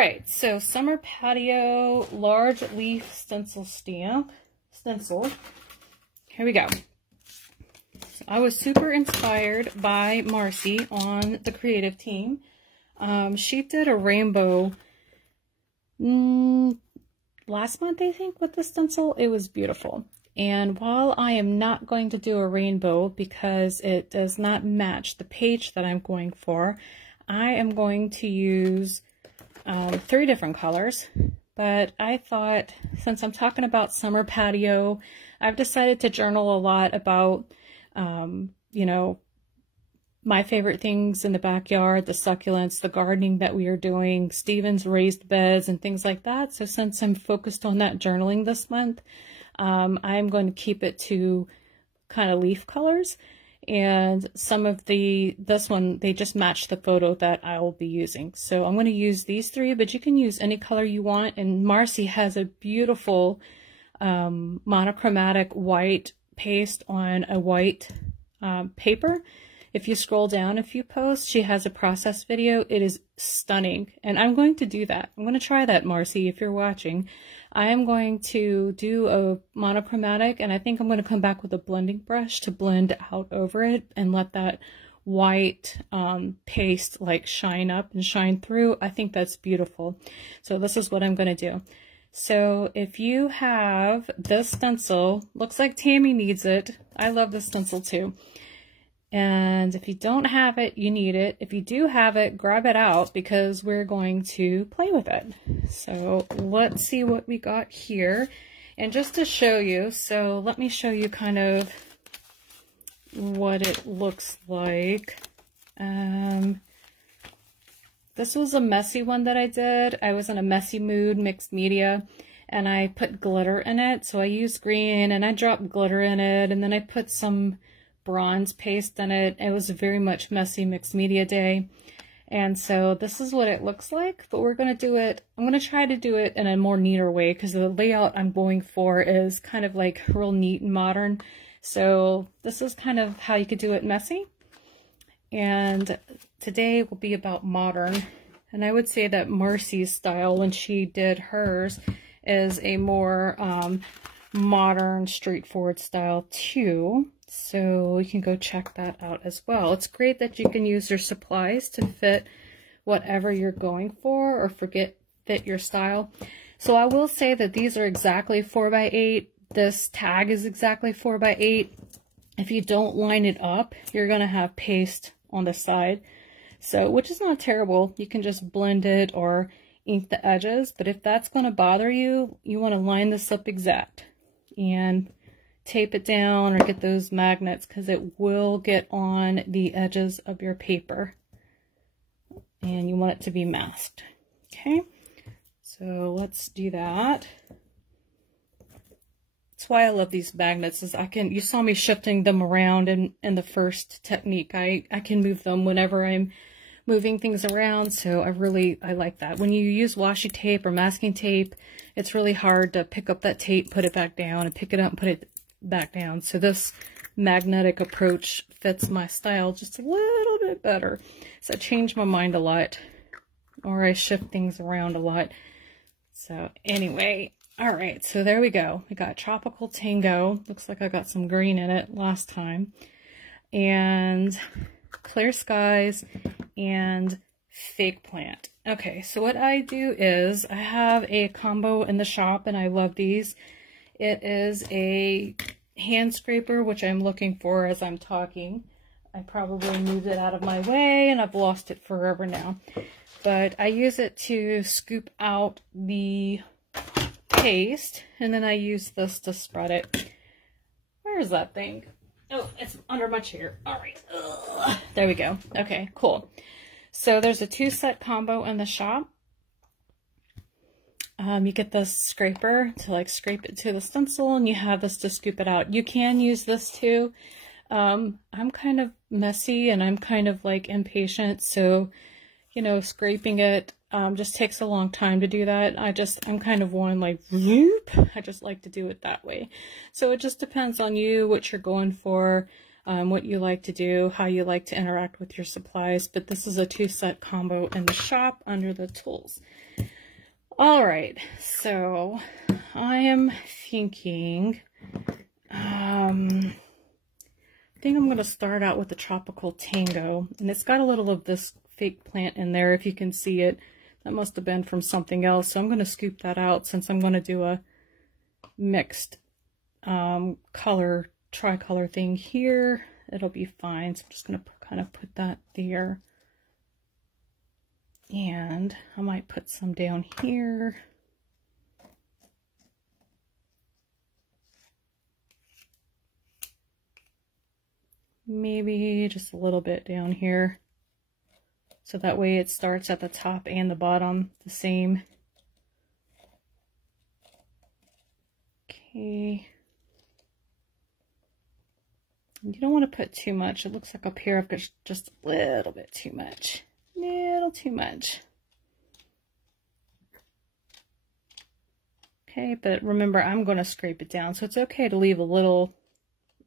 right, so Summer Patio large leaf stencil stencil. Here we go. So I was super inspired by Marcy on the creative team. She did a rainbow last month, I think, with the stencil. It was beautiful. And while I am not going to do a rainbow because it does not match the page that I'm going for, I am going to use 3 different colors. But I thought, since I'm talking about Summer Patio, I've decided to journal a lot about, you know, my favorite things in the backyard, the succulents, the gardening that we are doing, Steven's raised beds and things like that. So since I'm focused on that journaling this month, I'm going to keep it to kind of leaf colors. And some of this one, they just match the photo that I will be using. So I'm going to use these 3, but you can use any color you want. And Marcy has a beautiful monochromatic white paste on a white paper. If you scroll down a few posts, she has a process video. It is stunning. And I'm going to do that. I'm going to try that, Marcy, if you're watching. I am going to do a monochromatic, and I think I'm going to come back with a blending brush to blend out over it and let that white paste like shine up and shine through. I think that's beautiful. So this is what I'm going to do. So if you have this stencil, looks like Tammy needs it. I love this stencil too. And if you don't have it, you need it. If you do have it, grab it out because we're going to play with it. So let's see what we got here. And just to show you, so let me show you kind of what it looks like. This was a messy one that I did. I was in a messy mood, mixed media, and I put glitter in it. So I used green and I dropped glitter in it, and then I put some bronze paste in it. It was a very much messy mixed media day. And so this is what it looks like, but we're going to do it, I'm going to try to do it in a more neater way because the layout I'm going for is kind of like real neat and modern. So this is kind of how you could do it messy. And today will be about modern. And I would say that Marcy's style when she did hers is a more modern, straightforward style too. So you can go check that out as well. It's great that you can use your supplies to fit whatever you're going for or fit your style. So I will say that these are exactly 4x8. This tag is exactly 4x8. If you don't line it up, you're going to have paste on the side. So, which is not terrible. You can just blend it or ink the edges. But if that's going to bother you, you want to line this up exact. And tape it down or get those magnets because it will get on the edges of your paper and you want it to be masked. Okay, so let's do that. That's why I love these magnets, is you saw me shifting them around in the first technique. I can move them whenever I'm moving things around, so I like that. When you use washi tape or masking tape, it's really hard to pick up that tape, put it back down, and pick it up and put it back down. So this magnetic approach fits my style just a little bit better. So I change my mind a lot, or I shift things around a lot. So anyway, all right, so there we go. We got Tropical Tango. Looks like I got some green in it last time. And Clear Skies and Fake Plant. Okay, so what I do is I have a combo in the shop and I love these. It is a hand scraper, which I'm looking for as I'm talking. I probably moved it out of my way and I've lost it forever now. But I use it to scoop out the paste, and then I use this to spread it. Where is that thing? Oh, it's under my chair. All right. Ugh. There we go. Okay, cool. So there's a 2-set combo in the shop. You get this scraper to like scrape it to the stencil, and you have this to scoop it out. You can use this too. I'm kind of messy and I'm kind of like impatient, so you know, scraping it just takes a long time to do that. I'm kind of one like whoop. I just like to do it that way. So it just depends on you, what you're going for. what you like to do, how you like to interact with your supplies. But this is a 2-set combo in the shop under the tools. All right, so I am thinking, I think I'm going to start out with the Tropical Tango, and it's got a little of this fake plant in there, if you can see it. That must have been from something else, so I'm going to scoop that out since I'm going to do a mixed color, tricolor thing here. It'll be fine, so I'm just going to kind of put that there. And I might put some down here. Maybe just a little bit down here. So that way it starts at the top and the bottom the same. Okay. You don't want to put too much. It looks like up here I've got just a little bit too much. Little too much. Okay, but remember, I'm going to scrape it down, so it's okay to leave a little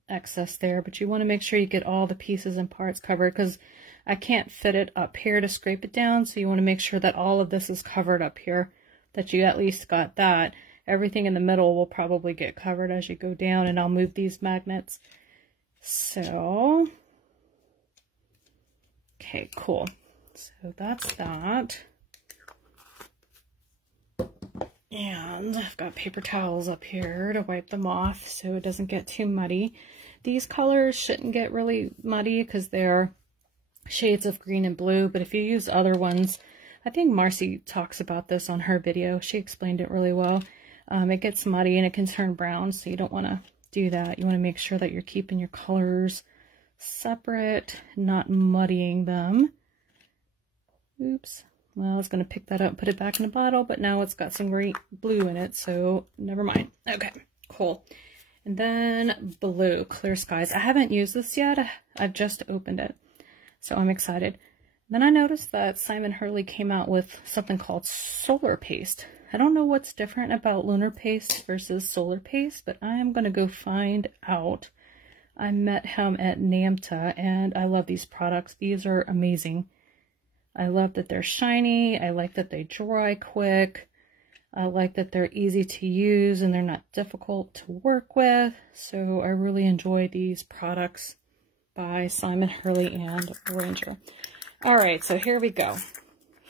excess there, but you want to make sure you get all the pieces and parts covered, because I can't fit it up here to scrape it down, so you want to make sure that all of this is covered up here, that you at least got that. Everything in the middle will probably get covered as you go down, and I'll move these magnets. So, okay, cool. So that's that. And I've got paper towels up here to wipe them off so it doesn't get too muddy. These colors shouldn't get really muddy because they're shades of green and blue, but if you use other ones, I think Marcy talks about this on her video. She explained it really well. It gets muddy and it can turn brown, so you don't want to do that. You want to make sure that you're keeping your colors separate, not muddying them. Oops. Well, I was going to pick that up and put it back in the bottle, but now it's got some great blue in it, so never mind. Okay, cool. And then blue, Clear Skies. I haven't used this yet. I've just opened it, so I'm excited. Then I noticed that Simon Hurley came out with something called Solar Paste. I don't know what's different about Lunar Paste versus Solar Paste, but I am going to go find out. I met him at NAMTA, and I love these products. These are amazing. I love that they're shiny. I like that they dry quick. I like that they're easy to use and they're not difficult to work with. So I really enjoy these products by Simon Hurley and Ranger. All right, so here we go.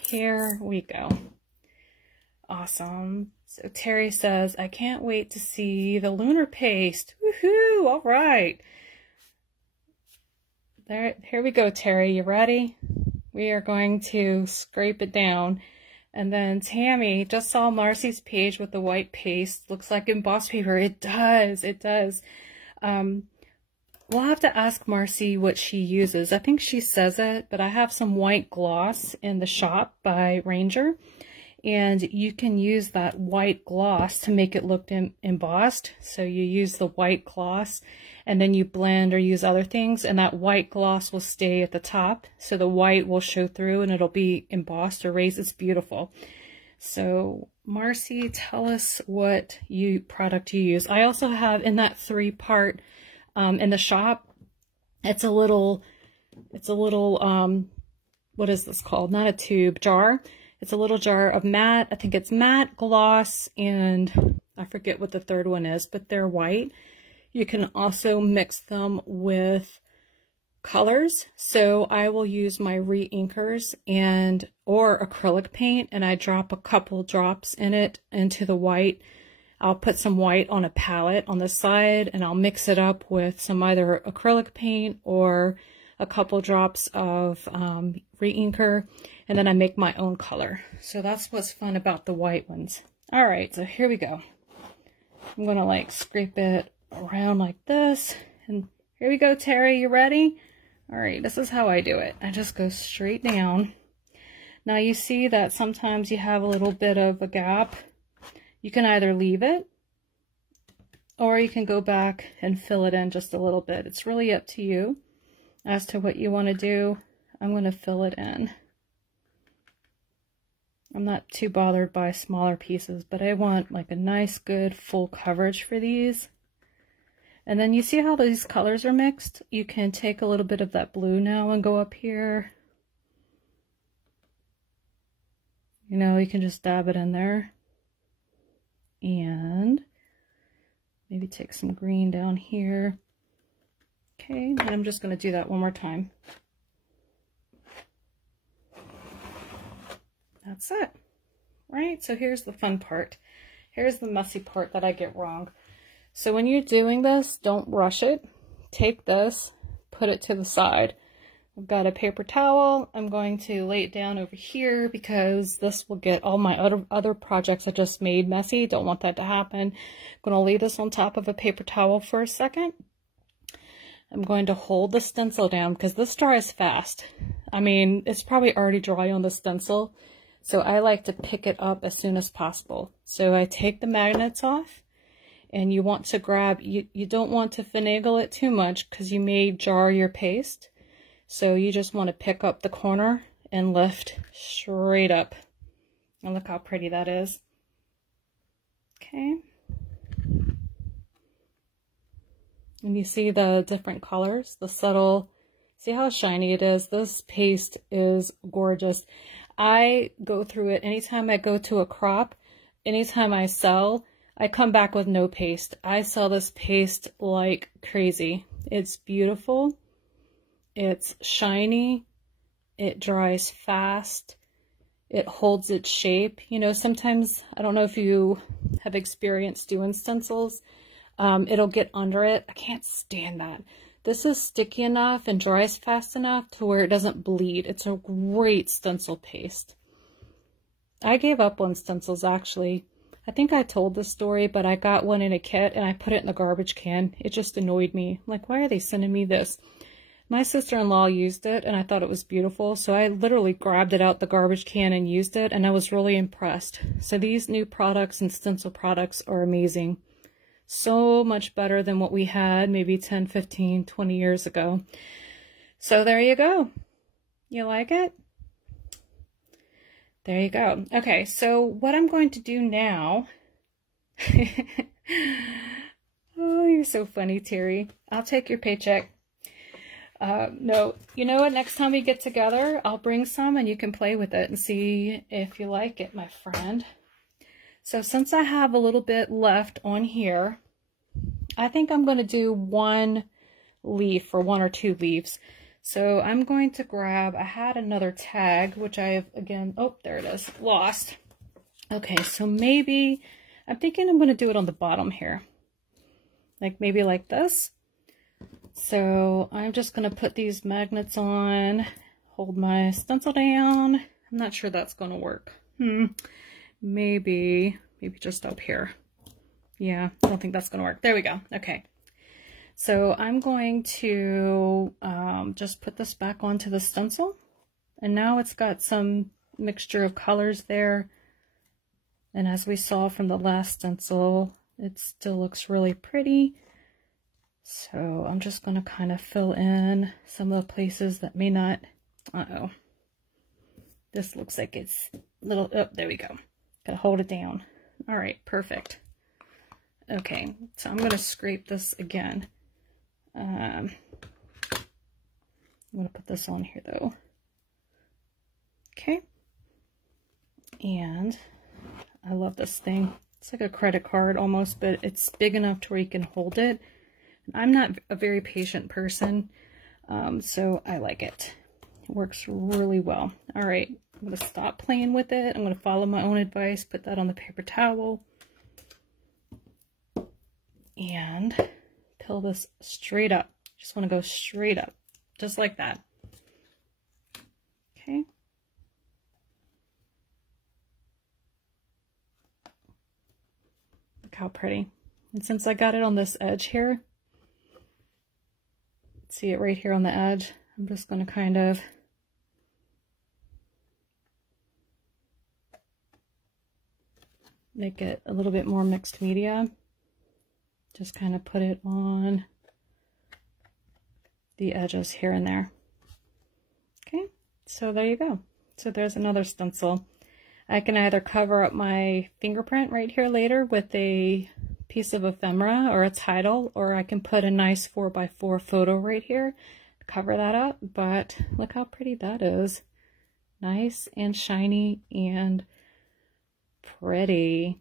Here we go. Awesome. So Terry says, I can't wait to see the Lunar Paste. Woohoo! All right. There, here we go, Terry. You ready? We are going to scrape it down. And then Tammy just saw Marcy's page with the white paste. Looks like embossed paper. It does. It does. We'll have to ask Marcy what she uses. I think she says it, but I have some white gloss in the shop by Ranger. And you can use that white gloss to make it look embossed. So you use the white gloss and then you blend or use other things, and that white gloss will stay at the top. So the white will show through and it'll be embossed or raised. It's beautiful. So Marcy, tell us what product you use. I also have in that 3-part in the shop, it's a little, what is this called? Not a tube, jar. It's a little jar of matte. I think it's matte, gloss, and I forget what the third one is, but they're white. You can also mix them with colors. So I will use my re-inkers or acrylic paint, and I drop a couple drops in it into the white. I'll put some white on a palette on the side, and I'll mix it up with some either acrylic paint or a couple drops of re-inker, and then I make my own color. So that's what's fun about the white ones. All right, so here we go. I'm gonna like scrape it around like this, and here we go, Terry, you ready? All right, this is how I do it. I just go straight down. Now you see that sometimes you have a little bit of a gap. You can either leave it or you can go back and fill it in just a little bit. It's really up to you as to what you want to do. I'm going to fill it in. I'm not too bothered by smaller pieces, but I want like a nice, good, full coverage for these. And then you see how these colors are mixed? You can take a little bit of that blue now and go up here. You know, you can just dab it in there. And maybe take some green down here. Okay, and I'm just going to do that one more time. That's it. Right, so here's the fun part. Here's the messy part that I get wrong. So when you're doing this, don't rush it. Take this, put it to the side. I've got a paper towel. I'm going to lay it down over here because this will get all my other projects I just made messy. Don't want that to happen. I'm going to lay this on top of a paper towel for a second. I'm going to hold the stencil down because this dries fast. I mean, it's probably already dry on the stencil, so I like to pick it up as soon as possible. So I take the magnets off. And you want to grab, you don't want to finagle it too much because you may jar your paste. So you just want to pick up the corner and lift straight up. And look how pretty that is. Okay. And you see the different colors, the subtle, see how shiny it is? This paste is gorgeous. I go through it anytime I go to a crop, anytime I sell, I come back with no paste. I sell this paste like crazy. It's beautiful. It's shiny. It dries fast. It holds its shape. You know, sometimes, I don't know if you have experience doing stencils, it'll get under it. I can't stand that. This is sticky enough and dries fast enough to where it doesn't bleed. It's a great stencil paste. I gave up on stencils actually. I think I told this story, but I got one in a kit and I put it in the garbage can. It just annoyed me. Like, why are they sending me this? My sister-in-law used it and I thought it was beautiful. So I literally grabbed it out the garbage can and used it and I was really impressed. So these new products and stencil products are amazing. So much better than what we had maybe 10, 15, 20 years ago. So there you go. You like it? There you go. Okay, so what I'm going to do now... Oh, you're so funny, Terry. I'll take your paycheck. No, you know what? Next time we get together, I'll bring some and you can play with it and see if you like it, my friend. So since I have a little bit left on here, I think I'm going to do one leaf or one or two leaves. So I'm going to grab, I had another tag, which I have, again, oh, there it is, lost. Okay, so maybe, I'm thinking I'm going to do it on the bottom here. Like maybe like this. So I'm just going to put these magnets on, hold my stencil down. I'm not sure that's going to work. Maybe just up here. Yeah, I don't think that's going to work. There we go. Okay. So I'm going to just put this back onto the stencil. And now it's got some mixture of colors there. And as we saw from the last stencil, it still looks really pretty. So I'm just going to kind of fill in some of the places that may not... Uh-oh. This looks like it's a little... Oh, there we go. Gotta hold it down. All right, perfect. Okay, so I'm going to scrape this again. I'm going to put this on here, though. Okay. And I love this thing. It's like a credit card almost, but it's big enough to where you can hold it. I'm not a very patient person, so I like it. It works really well. All right, I'm going to stop playing with it. I'm going to follow my own advice, put that on the paper towel, and peel this straight up. Just want to go straight up, just like that. Okay. Look how pretty. And since I got it on this edge here, see it right here on the edge, I'm just going to kind of make it a little bit more mixed media. Just kind of put it on the edges here and there. Okay, so there you go. So there's another stencil. I can either cover up my fingerprint right here later with a piece of ephemera or a title, or I can put a nice 4x4 photo right here to cover that up. But look how pretty that is. Nice and shiny and pretty.